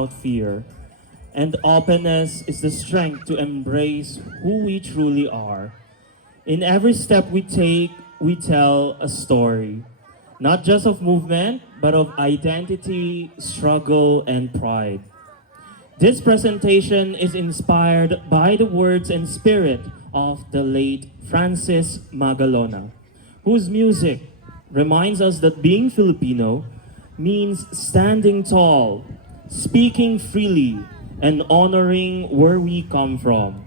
without fear. And openness is the strength to embrace who we truly are. In every step we take, we tell a story, not just of movement, but of identity, struggle, and pride. This presentation is inspired by the words and spirit of the late Francis Magalona, whose music reminds us that being Filipino means standing tall, speaking freely, and honoring where we come from.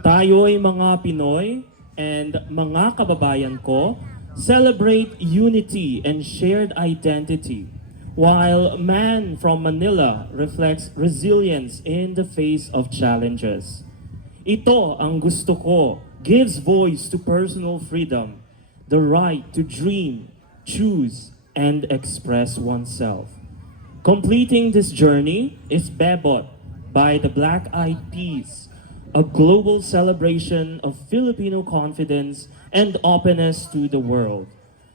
Tayo'y mga Pinoy and mga kababayan ko celebrate unity and shared identity, while Man from Manila reflects resilience in the face of challenges. Ito ang gusto ko, gives voice to personal freedom, the right to dream, choose, and express oneself. Completing this journey is Bebot by the Black Eyed Peas, a global celebration of Filipino confidence and openness to the world.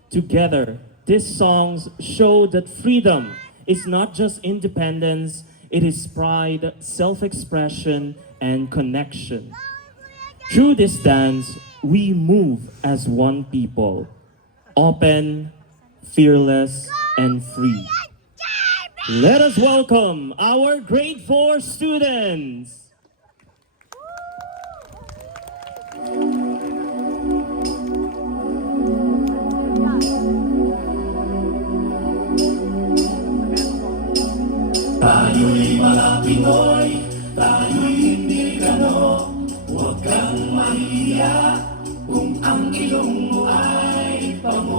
Together, these songs show that freedom is not just independence, it is pride, self-expression, and connection. Through this dance, we move as one people, open, fearless, and free. Let us welcome our grade 4 students. Tayo'y mga Pinoy, tayo'y hindi gano. Huwag kang mahiya kung ang ilong mo ay pango.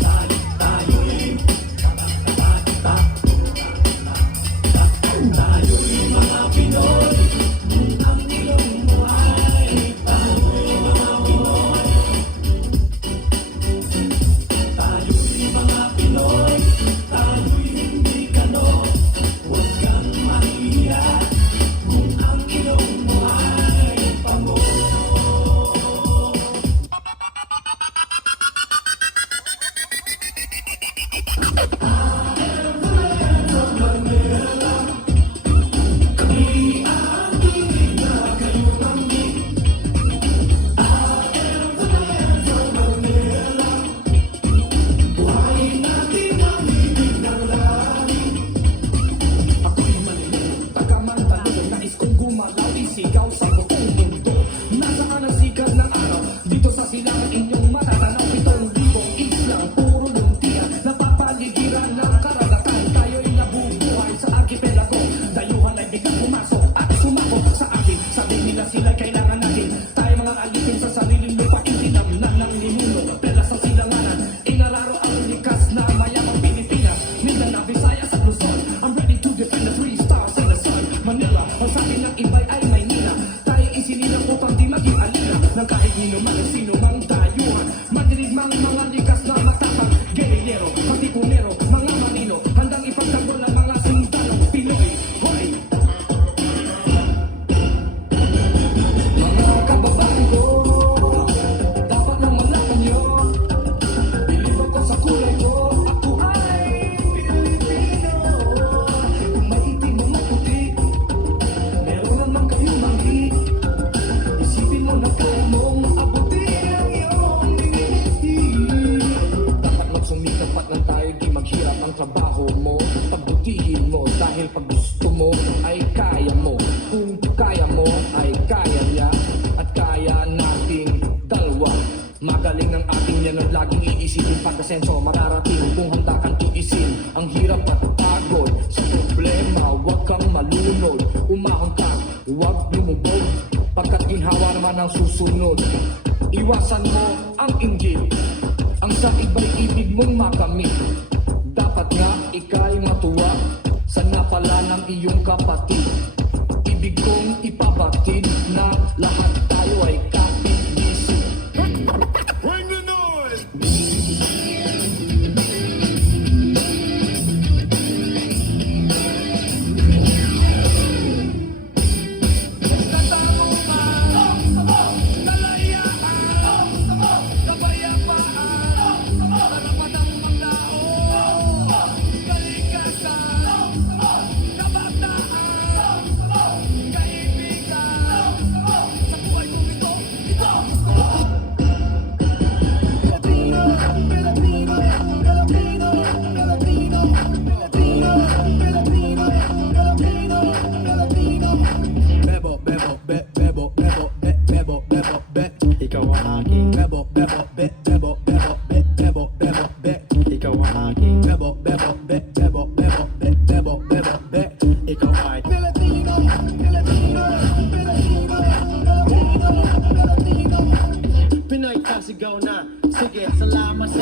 Tayo'y mga Pinoy, kung ang ilong mo ay pango. Tayo'y mga Pinoy, tayo'y hindi gano. Huwag kang mahiya kung ang ilong mo ay pango. Ako'y maliliw, taga-Mandaluyong, nais kong gumalaw, isigaw sa buong mundo. Nasaan ang sikat ng araw? Dito sa silangan inyong matatanaw. 7,000 islang puro luntian, napapaligiran ng karagatan. Tayo'y nabubuhay sa archipelago. Dayuhan ay biglang pumasok at sumako sa atin. Sabi nila sila'y kailangan natin. Tayo mga alipin sa sariling lupa, itinamnan ng ninuno. Pera sa silanganan, inararo ang likas na mayamang Pilipinas. Mindanao, Visayas at Luzon, I'm ready to defend the 3 stars in the sun. Manila, ang sabi ng iba'y ay Maynila. Tayo isinilang upang di maging alila ng kahit nino man o sino mang dayuhan. Mandirigmang mga likas na matapang guerrillero, patipunero, mga marino, handang ipagtanggol ng mga sundalong Pinoy. Hoy! Mga kababayan ko, dapat nang malaman nyo, bilib ako sa kulay ko, ako ay Pilipino. Kung maitim o maputi, meron naman kayong manghi. Isipin mo na kaya mong abutin ang iyong hinihiling. Dapat magsumikap at nang tayo di maghirap ang trabaho mo. Pagbutihin mo dahil pag gusto mo ay kaya mo. Kung kaya mo ay kaya niya at kaya nating dalawa. Magaling ng ating yan ang laging iisipin pagkasenso mararating kung handa kang tuisin ang hirap at pagod sa problema. Huwag kang malunod, umahon ka, huwag lumubog pagkat ginhawa naman ang susunod. Iwasan mo ang inggit, ang sa iba'y ibig mong makamit. Dapat nga ika'y matuwa sa napala ng iyong kapatid. Ibig kong ipabatid na lahat tayo ay kapit-bisig. Bring the noise! Kalayaan, kapayapaan,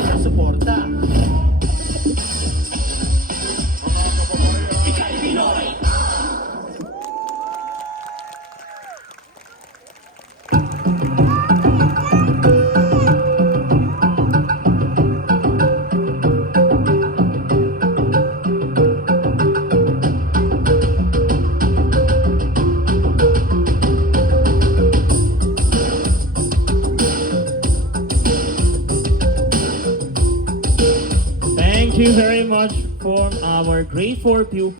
sa suporta. Thank you very much for our grade 4 pupils.